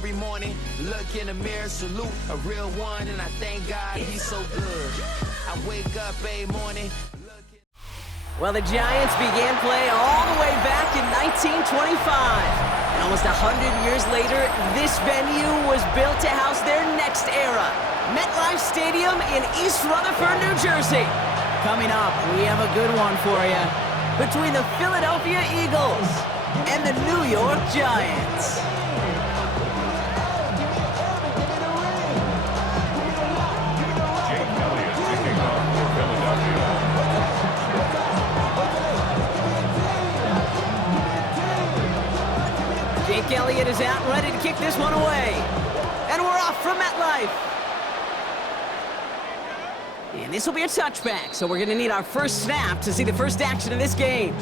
every morning. Look in the mirror, salute a real one, and I thank God he's so good. I wake up every morning. Well, the Giants began play all the way back in 1925. And almost 100 years later, this venue was built to house their next era. MetLife Stadium in East Rutherford, New Jersey. Coming up, we have a good one for you. Between the Philadelphia Eagles and the New York Giants. Jake Elliott is out and ready to kick this one away. And we're off from MetLife. And this will be a touchback, so we're going to need our first snap to see the first action of this game.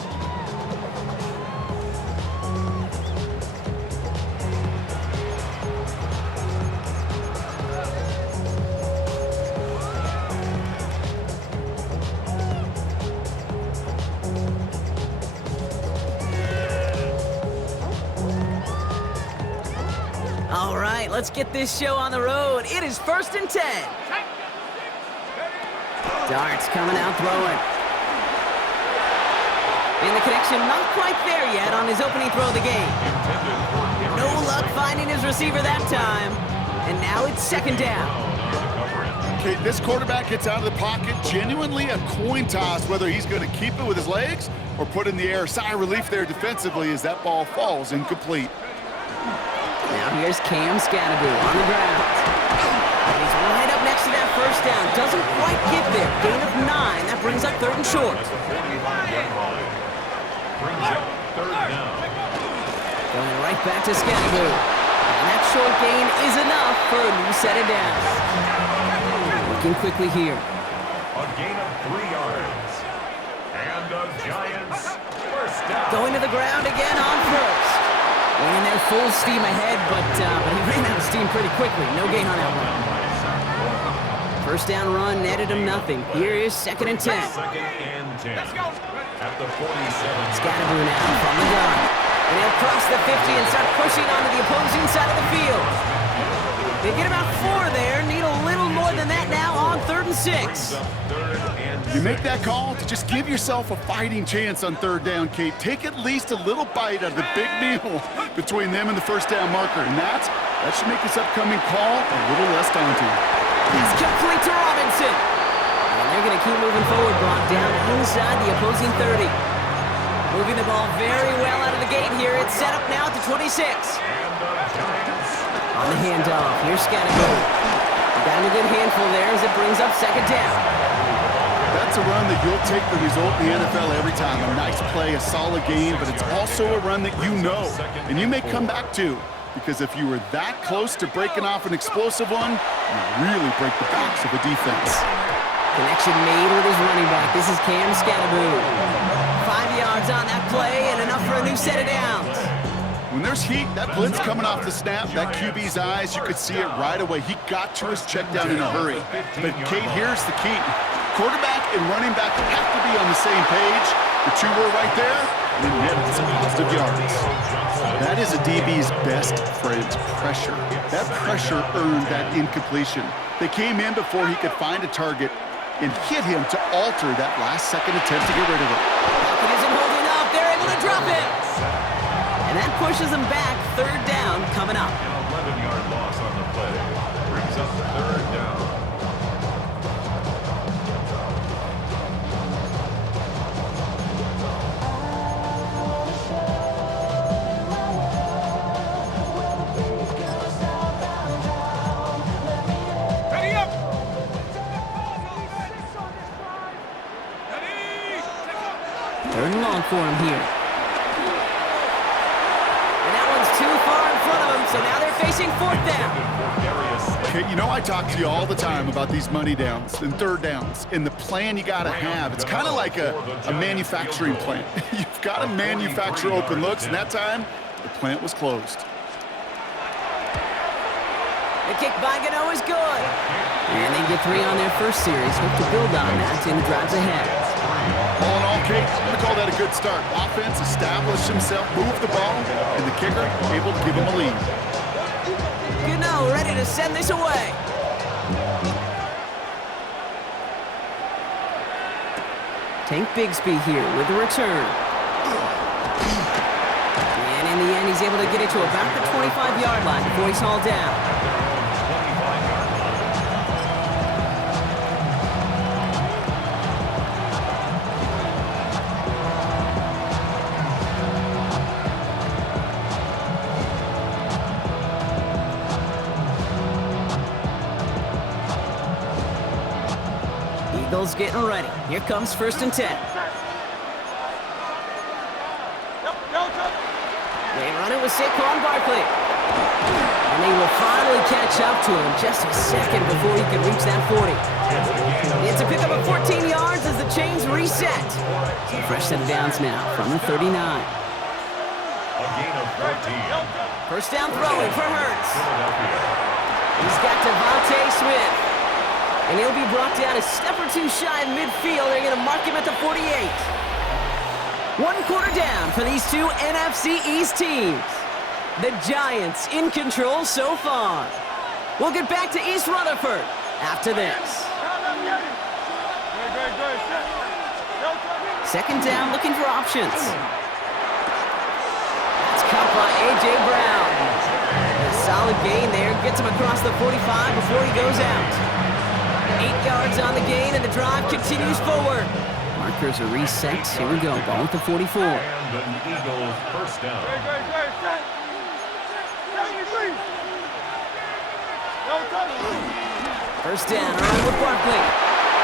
All right, let's get this show on the road. It is 1st and 10. Darts coming out throwing. And the connection not quite there yet on his opening throw of the game. No luck finding his receiver that time. And now it's 2nd down. Okay, this quarterback gets out of the pocket, genuinely a coin toss whether he's going to keep it with his legs or put in the air. Sigh of relief there defensively as that ball falls incomplete. Now here's Cam Scatterby on the ground. He's right up next to that first down. Doesn't quite get there. Gain of 9. That brings up 3rd and short. Going right back to Scatterby. And that short gain is enough for a new set of downs. Working quickly here. A gain of 3 yards. And the Giants first down. Going to the ground again on first. Went in there full steam ahead, but he ran out of steam pretty quickly. No gain on that one. First down run netted him nothing. Here is 2nd and 10. 2nd and 10. At the 47. Scatterby now from the gun. And he'll cross the 50 and start pushing onto the opposing side of the field. They get about 4 there. Need a little more than that now on 3rd and 6. You make that call to just give yourself a fighting chance on 3rd down, Kate. Take at least a little bite out of the big meal between them and the first down marker. And that should make this upcoming call a little less daunting. It's complete to Robinson. And they're going to keep moving forward, Brock, down inside the opposing 30. Moving the ball very well out of the gate here. It's set up now at the 26. On the handoff, here's Scatterby. Got him a good handful there as it brings up 2nd down. That's a run that you'll take the result in the NFL every time. A nice play, a solid game, but it's also a run that you know, and you may come back to, because if you were that close to breaking off an explosive one, you really break the backs of a defense. Connection made with his running back. This is Cam Scatterby. 5 yards on that play and enough for a new set of downs. When there's heat, that blitz coming off the snap, that QB's eyes, you could see it right away. He got to his check down in a hurry. But, Kate, here's the key. Quarterback and running back have to be on the same page. The 2 were right there, and then net some positive yards. That is a DB's best friend, pressure. That pressure earned that incompletion. They came in before he could find a target and hit him to alter that last-second attempt to get rid of it. Pocket isn't holding up. They're able to drop it. And that pushes them back. 3rd down coming up. An 11-yard loss on the play. Brings up 3rd down. Third and long for him here. And that one's too far in front of him, so now they're facing 4th down. Okay, you know I talk to you all the time about these money downs and 3rd downs and the plan you got to have. It's kind of like a manufacturing plant. You've got to manufacture open looks, and that time, the plant was closed. The kick by Gano is good. And they get 3 on their first series. Hope to build on that in the drives ahead. All in all, Kate, I'm going to call that a good start. Offense established himself, moved the ball, and the kicker able to give him a lead. Gano ready to send this away. Tank Bigsby here with the return. And in the end, he's able to get it to about the 25-yard line before he's hauled down. Eagles getting ready. Here comes 1st and 10. They run it with Saquon Barkley. And they will finally catch up to him just a second before he can reach that 40. It's a pickup of 14 yards as the chains reset. So fresh set of downs now from the 39. A gain of 14. First down throwing for Hurts. He's got Devontae Smith. And he'll be brought down a step or two shy in midfield. They're going to mark him at the 48. 1 quarter down for these two NFC East teams. The Giants in control so far. We'll get back to East Rutherford after this. Second down, looking for options. That's caught by A.J. Brown. A solid gain there, gets him across the 45 before he goes out. 8 yards on the gain, and the drive continues forward. Markers are reset. Here we go. Ball at the 44. And the Eagles first down. First down, around with Barkley.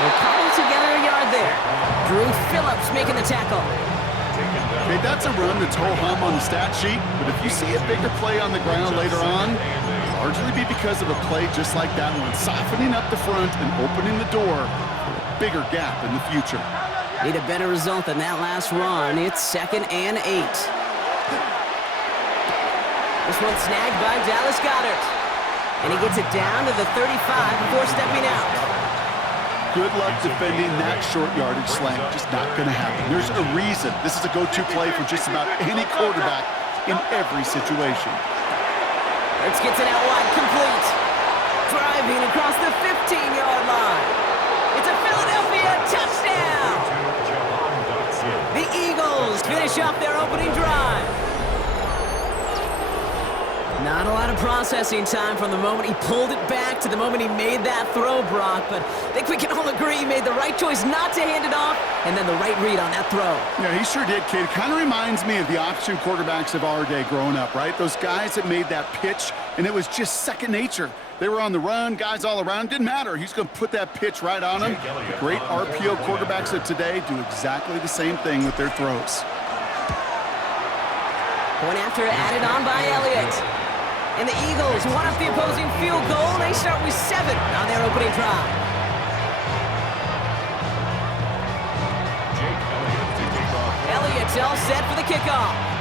They'll cobble together a yard there. Drew Phillips making the tackle. Okay, that's a run that's ho-hum on the stat sheet, but if you see a bigger play on the ground later on, largely be because of a play just like that one, softening up the front and opening the door for a bigger gap in the future. Need a better result than that last run. It's 2nd and 8. This one's snagged by Dallas Goedert. And he gets it down to the 35 before stepping out. Good luck defending that short yardage slant. Just not going to happen. There's a reason this is a go-to play for just about any quarterback in every situation. Hurts gets it out wide, complete. Driving across the 15-yard line. It's a Philadelphia touchdown! The Eagles finish off their opening drive. Not a lot of processing time from the moment he pulled it back to the moment he made that throw, Brock, but I think we can all agree he made the right choice not to hand it off, and then the right read on that throw. Yeah, he sure did, kid. Kind of reminds me of the option quarterbacks of our day growing up, right? Those guys that made that pitch, and it was just second nature. They were on the run, guys all around. Didn't matter. He's going to put that pitch right on them. The great RPO quarterbacks of today do exactly the same thing with their throws. Point after added on by Elliott. And the Eagles want up the opposing field goal. They start with 7 on their opening drive. Jake Elliott to kick off. Elliott's all set for the kickoff.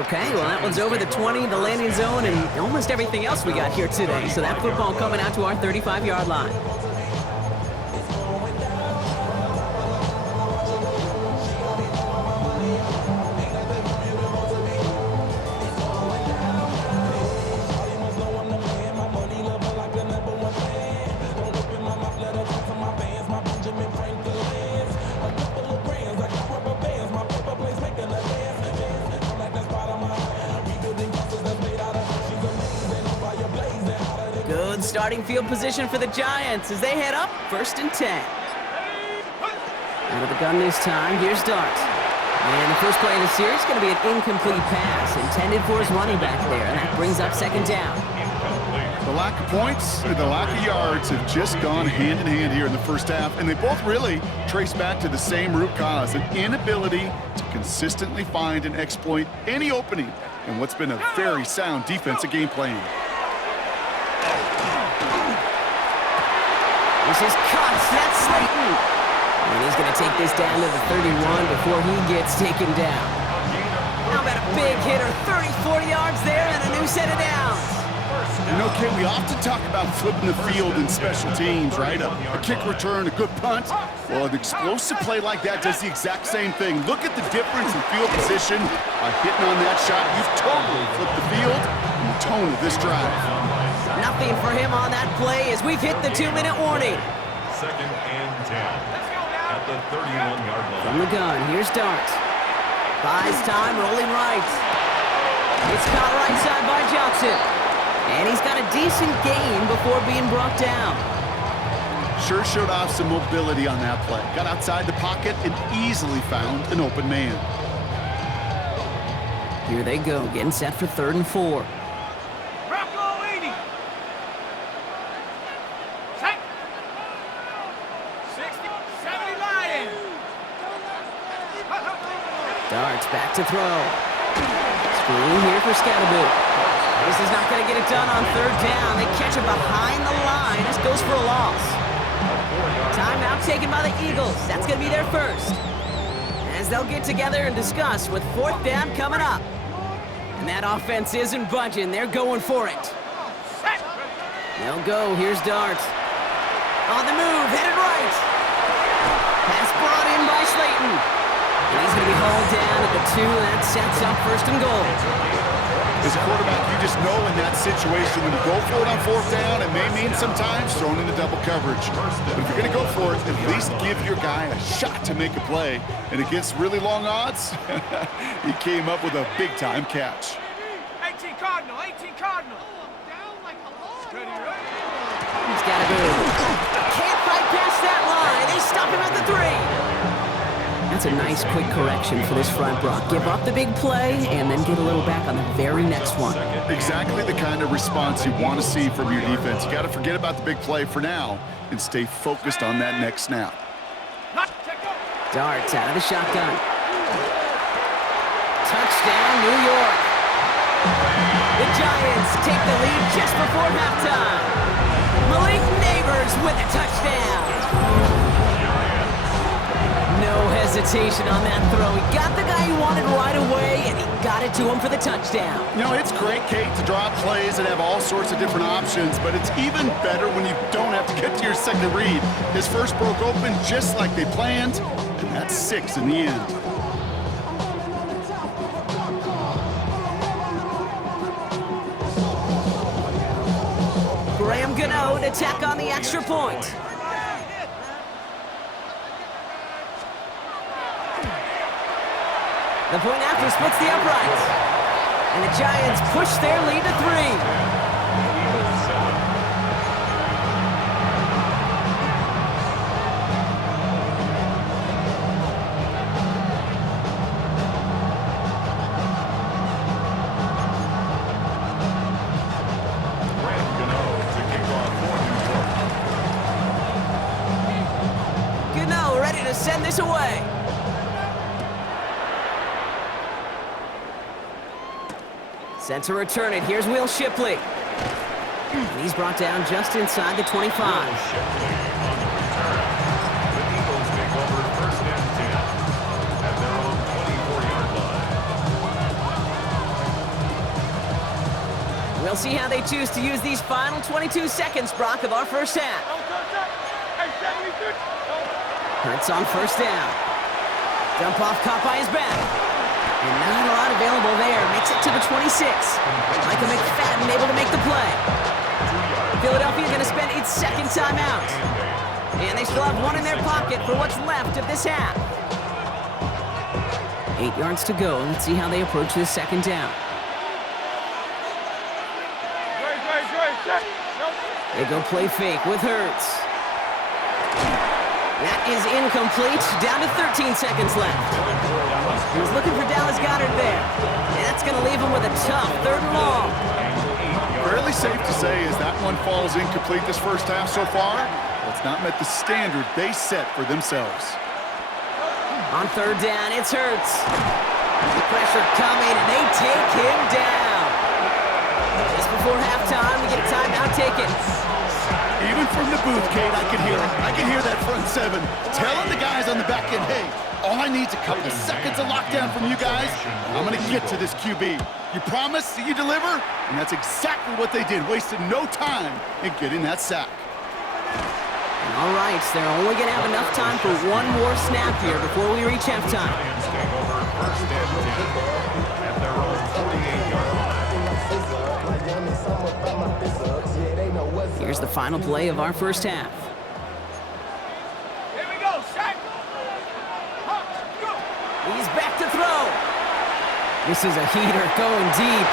Okay, well, that one's over the 20, the landing zone, and almost everything else we got here today. So that football coming out to our 35-yard line. Good starting field position for the Giants as they head up 1st and 10. Out of the gun this time, here's Dart. And the first play of the series is going to be an incomplete pass intended for his running back there, and that brings up 2nd down. The lack of points and the lack of yards have just gone hand in hand here in the first half, and they both really trace back to the same root cause, an inability to consistently find and exploit any opening in what's been a very sound defensive game plan. This is Cutts, that's Slayton. And he's going to take this down to the 31 before he gets taken down. How about a big hitter, 30, 40 yards there and a new set of downs. You know, Kay, we often talk about flipping the field in special teams, right? A kick return, a good punt. Well, an explosive play like that does the exact same thing. Look at the difference in field position. By hitting on that shot, you've totally flipped the field and the tone of this drive. Nothing for him on that play as we've hit the 2-minute warning. 2nd and 10 at the 31-yard line. From the gun, here's Dart. Buys time, rolling right. It's caught right side by Johnson. And he's got a decent gain before being brought down. Sure showed off some mobility on that play. Got outside the pocket and easily found an open man. Here they go, getting set for 3rd and 4. Bronco 80. Set. 60, 70 Lions. Darts back to throw. Screen here for Scatterboot. This is not going to get it done on 3rd down. They catch it behind the line. This goes for a loss. Timeout taken by the Eagles. That's going to be their first. As they'll get together and discuss with 4th down coming up. And that offense isn't budging. They're going for it. They'll go. Here's Dart. On the move, headed right. Pass brought in by Slayton. And he's going to be hauled down at the 2. That sets up 1st and goal. As a quarterback, you just know in that situation when you go for it on 4th down, it may mean sometimes throwing into double coverage. But if you're going to go for it, at least give your guy a shot to make a play. And against really long odds, he came up with a big-time catch. 18 Cardinal, 18 Cardinal. He's got to move. Can't fight past that line. They stop him at the 3. That's a nice quick correction for this front, Brock. Give up the big play and then get a little back on the very next one. Exactly the kind of response you want to see from your defense. You got to forget about the big play for now and stay focused on that next snap. Darts out of the shotgun. Touchdown, New York. The Giants take the lead just before halftime. Malik Neighbors with a touchdown. No hesitation on that throw. He got the guy he wanted right away, and he got it to him for the touchdown. You know, it's great, Kate, to draw plays and have all sorts of different options, but it's even better when you don't have to get to your second read. His first broke open just like they planned, and that's 6 in the end. Graham Gano to tack on the extra point. The point after splits the uprights. And the Giants push their lead to 3. Gano ready to send this away. Set to return it. Here's Will Shipley. And he's brought down just inside the 25. We'll see how they choose to use these final 22 seconds, Brock, of our first half. Hurts on 1st down. Dump off caught by his back. And not a lot available there. Makes it to the 26. Michael McFadden able to make the play. Philadelphia going to spend its 2nd timeout. And they still have 1 in their pocket for what's left of this half. 8 yards to go. Let's see how they approach this 2nd down. They go play fake with Hurts. That is incomplete. Down to 13 seconds left. He was looking for Dallas Goedert there. And that's going to leave him with a tough 3rd and long. Fairly safe to say as that one falls incomplete this first half so far, it's not met the standard they set for themselves. On 3rd down, it's Hurts. The pressure coming, and they take him down. Just before halftime, we get a timeout taken. Even from the booth, Kate, I can hear it. I can hear that front seven telling the guys on the back end, hey, all I need is a couple of seconds of lockdown from you guys. I'm going to get to this QB. You promise that you deliver? And that's exactly what they did, wasted no time in getting that sack. All right, so they're only going to have enough time for one more snap here before we reach halftime. Lions take over first and 10 at their own 48-yard line. Here's the final play of our first half. Here we go, sack. Go. He's back to throw. This is a heater going deep.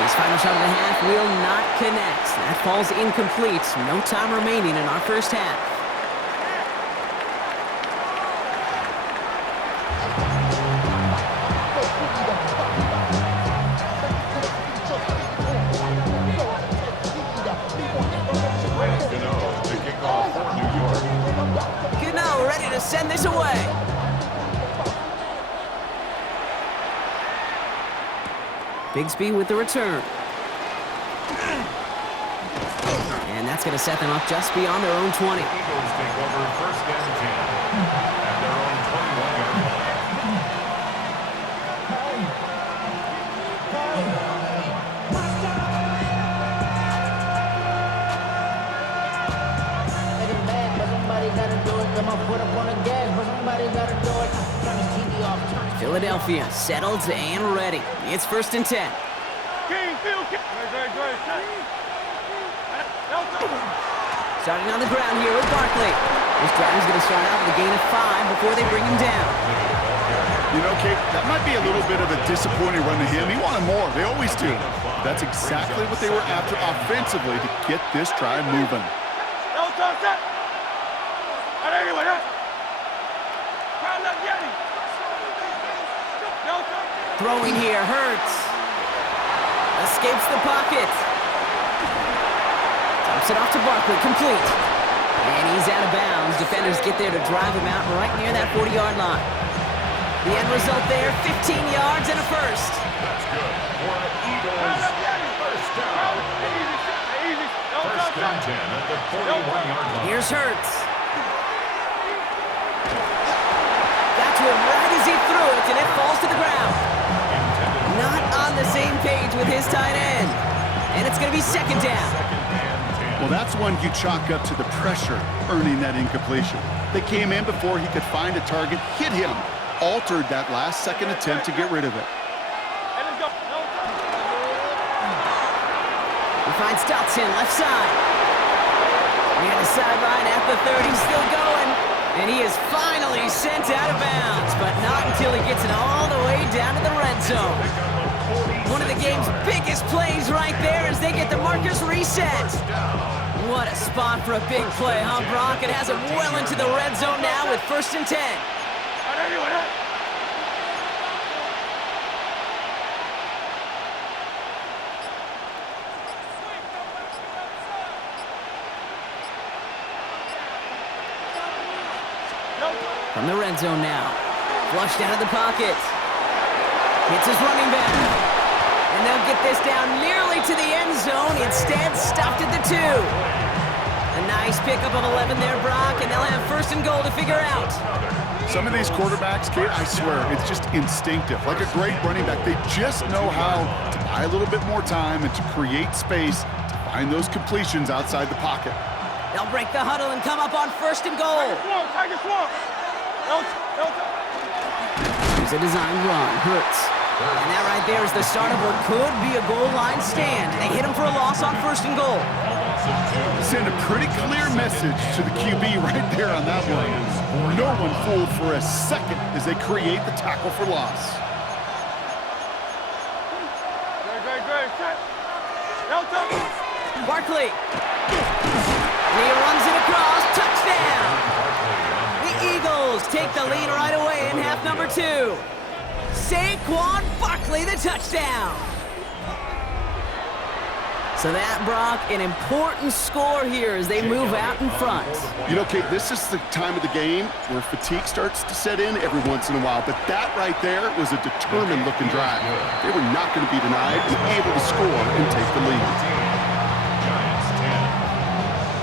His final shot of the half will not connect. That falls incomplete. No time remaining in our first half. Gano ready to send this away. Bigsby with the return. And that's going to set them up just beyond their own 20. Eagles take over first and 10 at their own 21-yard line. Philadelphia settled and ready. It's first and 10. King, field kick. Starting on the ground here with Barkley. This driver's going to start out with a gain of 5 before they bring him down. You know, Kate, that might be a little bit of a disappointing run to him. He wanted more. They always do. That's exactly what they were after offensively to get this drive moving. Throwing here, Hurts. Escapes the pocket. Dumps it off to Barkley, complete. And he's out of bounds. Defenders get there to drive him out right near that 40-yard line. The end result there, 15 yards and a first. That's good for an Eagles first down. First and 10 at the 41-yard line. Here's Hurts. Got to him right as he threw it, and it falls to the ground. Not on the same page with his tight end. And it's going to be second down. Well, that's one you chalk up to the pressure earning that incompletion. They came in before he could find a target, hit him, altered that last second attempt to get rid of it. We find Stotson, left side. Near the sideline at the 30, still going. And he is finally sent out of bounds, but not until he gets it all the way down to the red zone. One of the game's biggest plays right there as they get the markers reset. What a spot for a big play, huh, Brock? It has him well into the red zone now with first and 10. From the red zone now. Flushed out of the pocket. Hits his running back. And they'll get this down nearly to the end zone. Instead, stopped at the 2. A nice pickup of 11 there, Brock, and they'll have first and goal to figure out. Some of these quarterbacks, Kate, I swear, it's just instinctive. Like a great running back, they just know how to buy a little bit more time and to create space to find those completions outside the pocket. They'll break the huddle and come up on first and goal. Here's a design run, Hurts. And that right there is the start of what could be a goal line stand. They hit him for a loss on first and goal. Send a pretty clear message to the QB right there on that one. No one fooled for a second as they create the tackle for loss. Barkley. And he runs it across. Touchdown! The Eagles take the lead right away in half number 2. Saquon Barkley, the touchdown. So that, Brock, an important score here as they move out in front. You know, Kate, this is the time of the game where fatigue starts to set in every once in a while, but that right there was a determined-looking drive. They were not going to be denied and able to score and take the lead. Giants 10,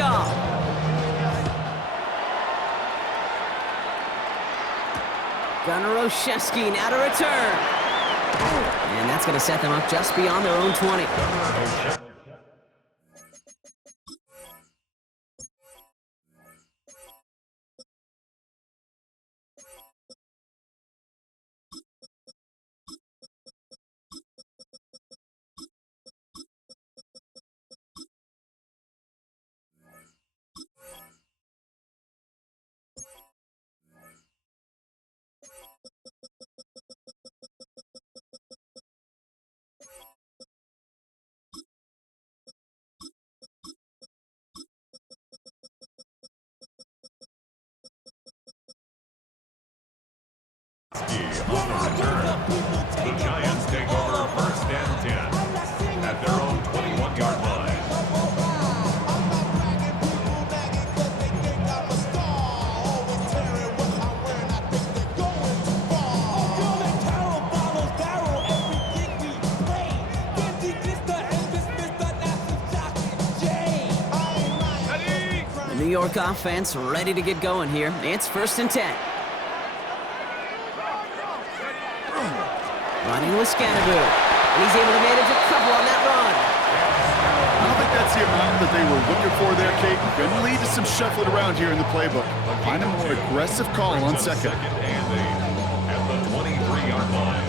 kickoff. Gunnar Olszewski now to return. And that's going to set them up just beyond their own 20. On the return, the Giants take over 1st and 10 at their own 21-yard line. The New York offense ready to get going here. It's 1st and 10. Running with Scanabu. And he's able to manage a couple on that run. I don't think that's the amount that they were looking for there, Kate. Going to lead to some shuffling around here in the playbook. Find a more aggressive call on second. And 8 at the 23-yard line.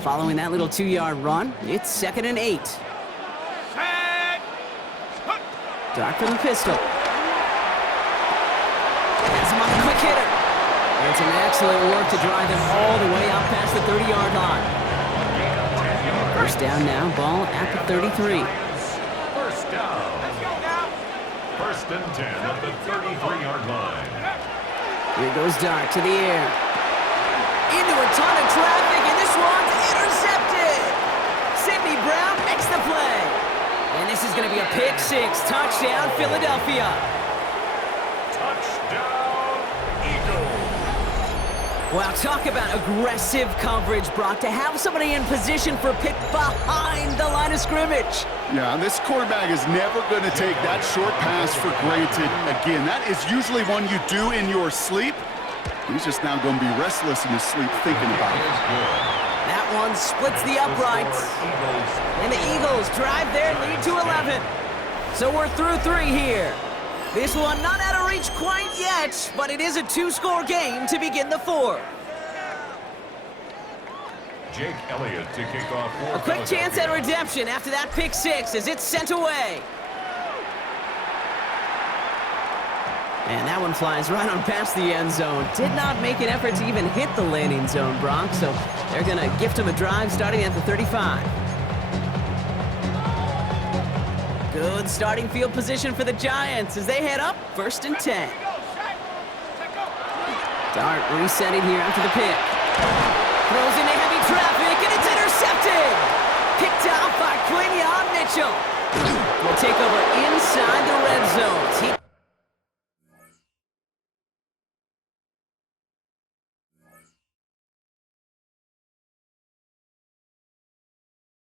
Following that little 2-yard run, it's 2nd and 8. Set. Dark from the pistol. Has him on the quick hitter. And some excellent work to drive them all the way out past the 30-yard line. 1st down now, ball at the 33. 1st down. 1st and 10 at the 33-yard line. Here goes Dark to the air. Into a ton of traffic, and this one's intercepted. Sidney Brown makes the play. And this is going to be a pick 6. Touchdown, Philadelphia. Touchdown, Eagles. Wow, talk about aggressive coverage, Brock, to have somebody in position for a pick behind the line of scrimmage. Yeah, this quarterback is never going to take that short pass for granted. Again, that is usually one you do in your sleep. He's just now going to be restless in his sleep thinking about it. That one splits the uprights. And the Eagles drive their lead to 11. So we're through 3 here. This one not out of reach quite yet, but it is a 2-score game to begin the 4th. Jake Elliott to kick off for A quick chance at redemption after that pick 6 as it's sent away. And that one flies right on past the end zone. Did not make an effort to even hit the landing zone, Bronx, so they're going to gift him a drive starting at the 35. Good starting field position for the Giants as they head up 1st and 10. Dart resetting here after the pick. Throws into heavy traffic, and it's intercepted! Picked out by Quinyon Mitchell. Will take over inside the red zone.